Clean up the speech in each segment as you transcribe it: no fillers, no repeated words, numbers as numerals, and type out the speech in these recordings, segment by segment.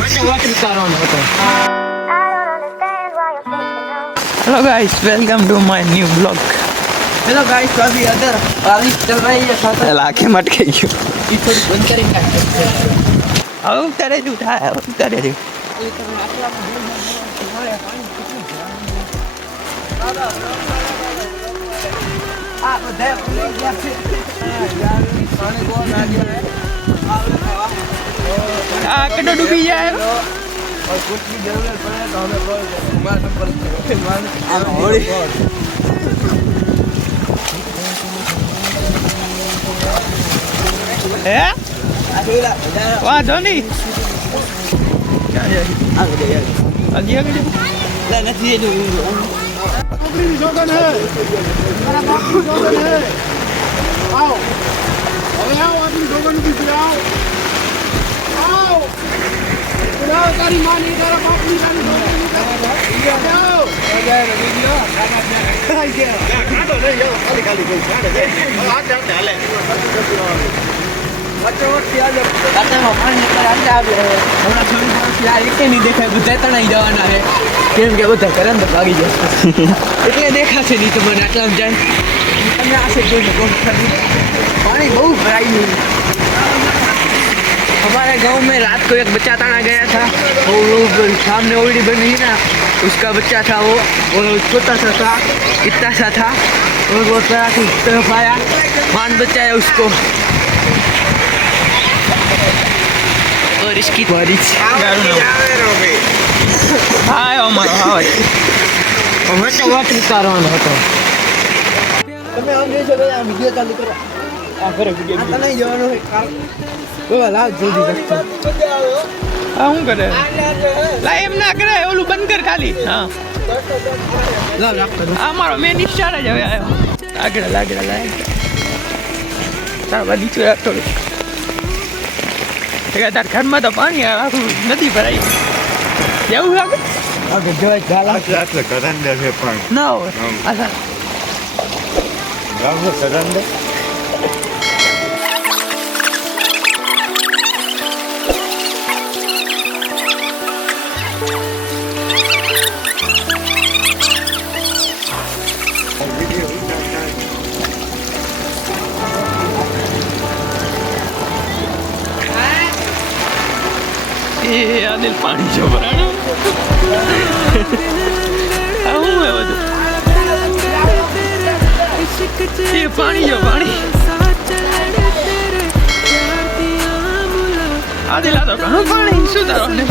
Hello guys, welcome to my new blog. Hello guys, तो अभी other बारिश चल रही है साथ लाके मट गई हूँ। ये थोड़ी बंद करेंगे। अब तेरे उठा है, तेरे जो कटो डूबी जाए और कुछ भी जरूरत पड़े तो हमें कॉल करें। हमारा संपर्क है वाह धोनी आगे आगे नहीं अपनी जोगन है, मेरा बापू जोगन है। आओ, अरे आओ, अपनी जोगन भी बुलाओ। आओ, बुलाओ, तारी माँ नहीं, तेरा बाप नहीं, तारी जोगन नहीं, तेरा बाप नहीं। आओ, आ जाए वीडियो, खाना नहीं जाओ, खाली खाली कोई खाना दे, हाथ जाते हाले। बच्चों को क्या जब करते हो पानी पर आ जा भी है। हमरा थोड़ी बहुत यार एक नहीं देखा बुझे तो नहीं जवाना है। केम के बुझे करन तो भागी जाए। એટલે देखा से नहीं तो મને આટલા જાય તમે આસે જોઈને કોણ કરી पानी बहुत भराई है। हमारे गांव में रात को एक बच्चा ताना गया था। वो लोग सामने ओल्डी बनी ना, उसका बच्चा था। वो छोटा सा था, इतना सा था। और वो तरफ आया, मान बचाया उसको। और इसकी बारिश हाय हमारा हाय मैं तो वाटर कारवाना હતો તમે આમ નહીં જોવે આ વિડિયો ચાલુ કરો આ કરે વિડિયો આ નહીં જોવાનો ઓ લા જલ્દી જલ્દી આ શું કરે લા એમ ના કરે ઓલું બંધ કર ખાલી હા લા રાખ કરો આ મારો મેન ઇશારો જ હવે આવ્યો આગળ તારા નીચે રાખતો તાર ઘરમાં તો પાણી આખું નદી ભરાઈ જવું લાગે આગે જોઈ ગાલા આટલે કરંડે છે પણ ના હોય અચ્છા ગામનો કરંડે એ આદિલ પાણી જો ભરાણું આવું હે બધું એ પાણી જો પાણી आदिल आ तो कहाँ पानी सुधारो ने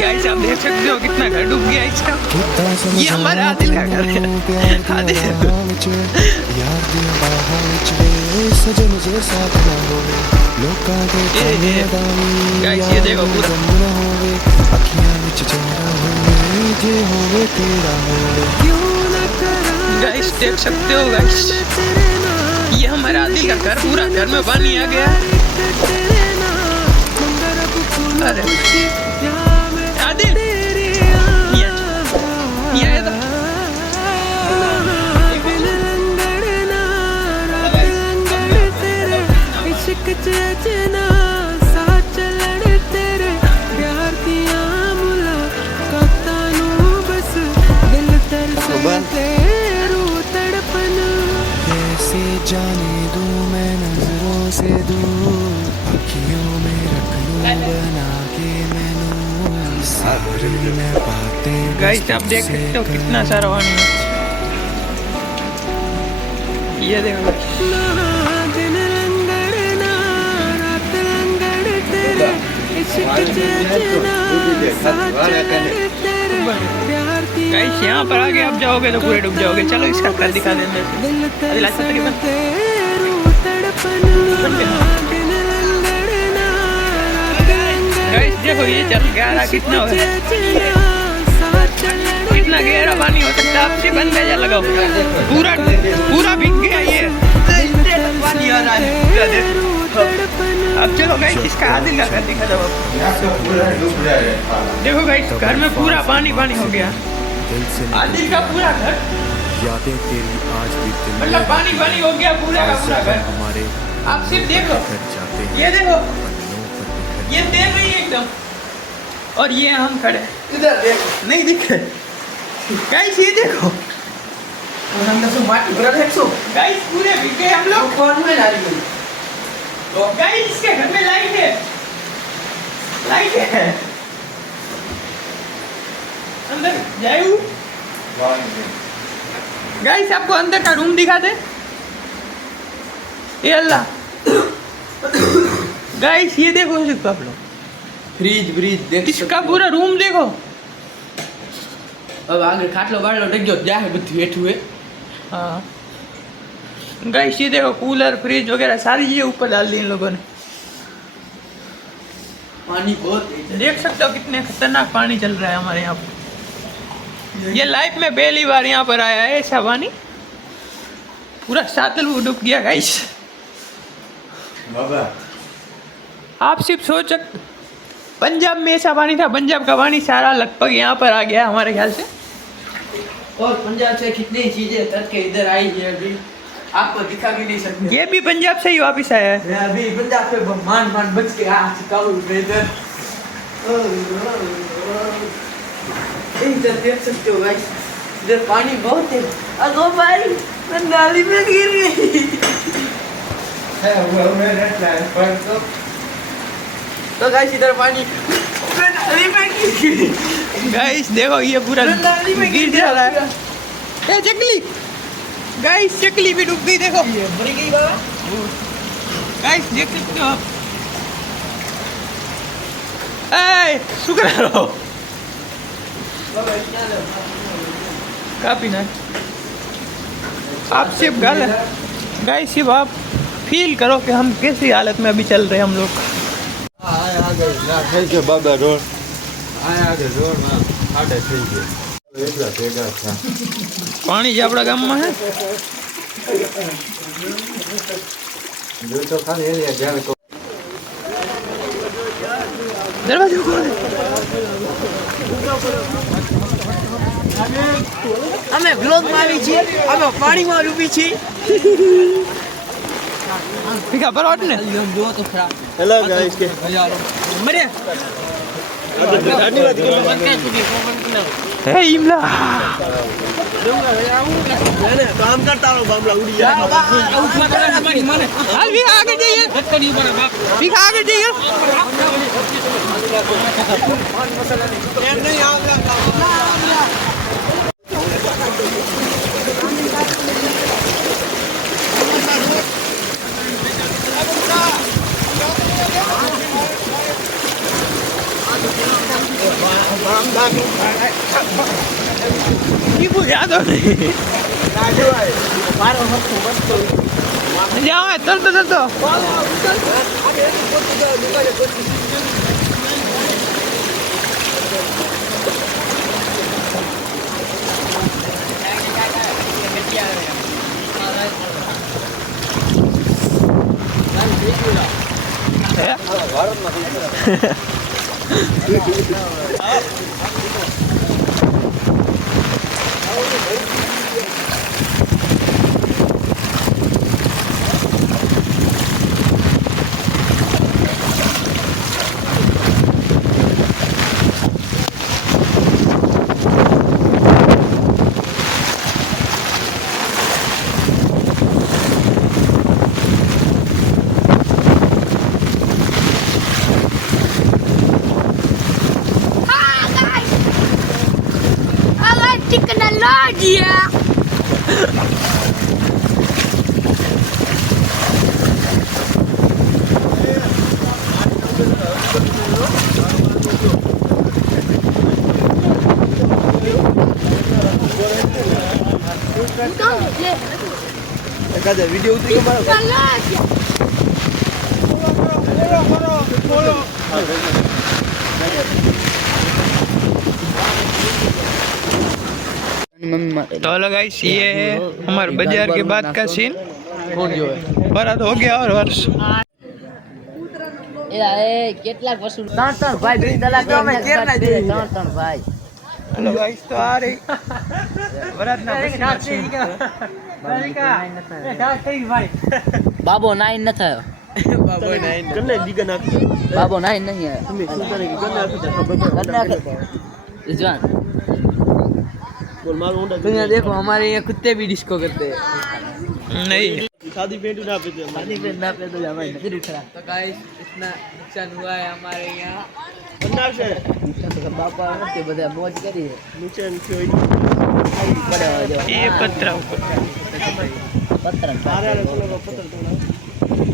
गाइस आप देख सकते हो कितना घर डूब गया इसका। ये हमारा आदिल का घर है। आदिल गाइस ये देखो पूरा गाइस देख सकते हो गाइस ये हमारा आदिल का घर पूरा घर में पानी आ गया। अरे आदिल ये तो कैसे जाने दूं मैं नजरों से दूर, अखियों में रख लूं बना के मैनू सारी मैं बातें। गाइस आप देख सकते हो कितना सारा पानी है। ये देखो गाइस यहाँ पर आगे आप जाओगे तो पूरे डूब जाओगे। चलो इसका घर दिखा देंगे। गाइस देखो ये चल गहरा कितना हो कितना गहरा पानी हो सकता है। आपसे अंदाजा लगाओ पूरा पूरा भीग गया ये पानी आ रहा है। अब चलो गाइस इसका आदिल का घर दिखा दो। देखो गाइस घर में पूरा पानी पानी हो गया। आदिल का पूरा घर यादें तेरी आज भी दिल मतलब पानी पानी हो गया पूरा का पूरा घर। हमारे आप सिर्फ देखो घर जाते हैं ये देखो ये तैर रही है एकदम, और ये हम खड़े हैं। इधर देख नहीं दिखे गाइस, ये देखो और हमने सो माटी भरा है सो गाइस, पूरे भीग गए हम लोग। कौन में डाली गई तो गाइस इसके घर में लाइट है, लाइट है। अंदर जाऊँ गाइस, आपको अंदर का रूम दिखा दे। ये अल्लाह गाइस, ये देखो सिर्फ आप लोग, फ्रीज ब्रीज देख इसका पूरा रूम देखो। अब आगे खाटलो बाटलो देख जो जा है बुद्धि हेठ हुए हाँ गाइस, ये देखो कूलर फ्रिज वगैरह सारी चीजें ऊपर डाल दी इन लोगों ने। पानी बहुत तेज है। देख सकते हो कितने खतरनाक पानी चल रहा है हमारे यहाँ पर। ये लाइफ में पहली बार यहाँ पर आया है ऐसा पानी, पूरा सातल डूब गया गाइस। बाबा आप सिर्फ सोच सकते, पंजाब में ऐसा पानी था, पंजाब का पानी सारा लगभग यहाँ पर आ गया हमारे ख्याल से। और पंजाब से कितनी चीजें तट के इधर आई है अभी आपको दिखा भी नहीं सकते। ये भी पंजाब से ही वापस आया है। मैं अभी पंजाब पे मान मान बच के आ चुका हूँ मैं इधर। इधर देख सकते हो गाइस, इधर पानी बहुत है। अगो भाई मैं नाली में गिर गई है वो मेरा ट्रांसफर तो गाइस इधर पानी मैं नाली में गिर गई। गाइस देखो ये पूरा नाली में गिर जा रहा है। ए चकली गाइस, चकली भी डूब गई देखो। मरी गई बाबा। गाइस देख सकते हो आप। ए शुक्र करो, क्या पीना है आप? सिर्फ गाल गाइस, सिर्फ आप फील करो कि हम कैसी हालत में अभी चल रहे हैं हम लोग। થઈ ગયો બાબા રોડ આગળ રોડમાં આડે થઈ ગયો એટલા ભેગા થયા પાણી જે આપણા ગામમાં છે જો તો ખાલી એરિયા જ્યારે દરવાજો ખોલ દે। અમે બ્લોગ માં આવી છીએ, અમે પાણીમાં ડૂબી છીએ। ભીખા પરોટ ને જો તો ખરા હેલો ગાઈસ કે મરે હે ઈમલા કામ કરતા રહો બામલા ઉડી જાય। હાલ ભીખા આગળ જઈએ, ભીખા આગળ જઈએ। नहीं आऊंगा। ये कुछ याद हो नहीं जाओ चलते चलते Technologia. एखादा व्हिडिओ उतरी का बरं Technologia. तो हेलो गाइस, ये है हमारे बाजार के बाद का सीन। बरात हो गया और वर्ष કેટલાક વસ્તુ ત્રણ ભાઈ બે તલાક ત્રણ ભાઈ हेलो गाइस, तो आ रही बरात ना બાબો નાઈન ન થયો બાબો નહીં કને દીગા નાખ बाबो नहीं नहीं है તમે સુતારે કે કને નાખ ખબર करना रिजवान બોલ મારું ઊંડા तो यहाँ देखो हमारे यहाँ कुत्ते भी डिस्को करते हैं नहीं સાદી પેન્ટ ના પીતે शादी पे ना पे तो हमारे नहीं उठा तो गाइस इतना नुकसान हुआ है हमारे यहाँ અંદાજ છે बापा के बदे मौज करी है નીચે થયો बड़े हो जाओ ये पत्थर ऊपर पत्थर મારે આલે ચલો પત્તર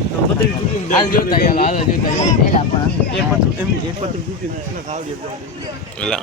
તો બધી જુદી हाल जोता है हाल जोता है एला पण એક પત્તર એમ એક પત્તર જુદી ખાવડી ला